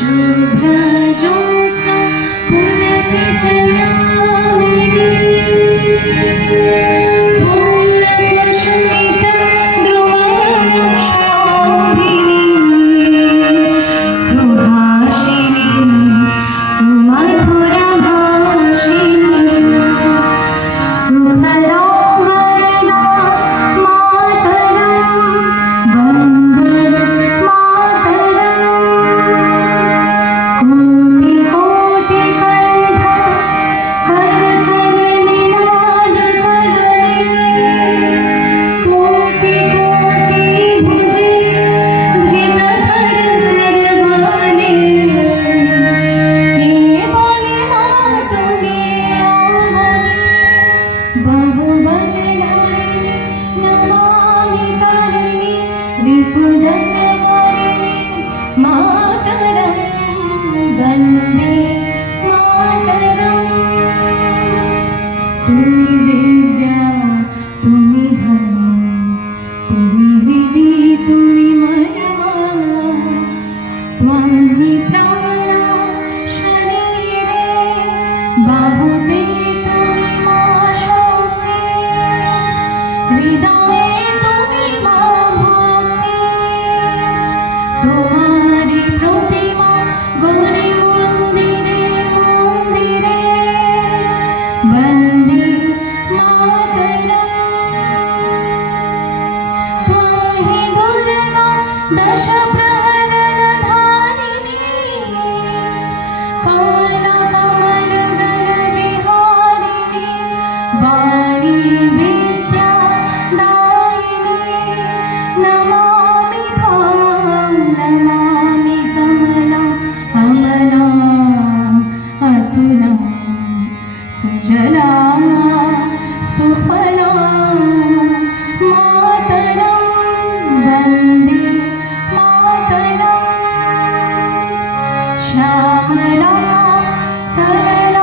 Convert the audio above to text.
शुभ्रज्योत्स्ना पुलकितयामिनी फूलकुसुमितद्रुमलक्षाभिनी सुहासिनी सुमधुरभाषिणी सुखदा वरदा मातरं वन्दे मातरम् कोटिकोटिकण्ठ करकरनिनादकदली कोटिकोटिभुजे धृतधरधरवाले के बोले माँ तुम्हें आवनी बहुबलधारिणी नमामि तारिणी रिपुदण्डकारिणी मातरं वन्दे मातरम् तुम्ही विद्या तुम्ही धर्म तुम्ही हृदि तुम्ही मर्म त्वं हि प्राणा शरीरे बाहुते तुम्ही मा शक्ति हृदये तुम्ही मा भक्ति तुम्हारी प्रतिमा गौरी मंदिरे मंदिरे वन्दे मातरम् त्वं हि दुर्गा दश प्रहरणधारिणी कमलकमलदलविहारिणी वाणी विद्यादायिनी नमामि त्वां नमामि कमलम् अमलाम् अतुलाम् सुजलाम् सुफलाम् मातरं वन्दे मातरम् श्यामला सरला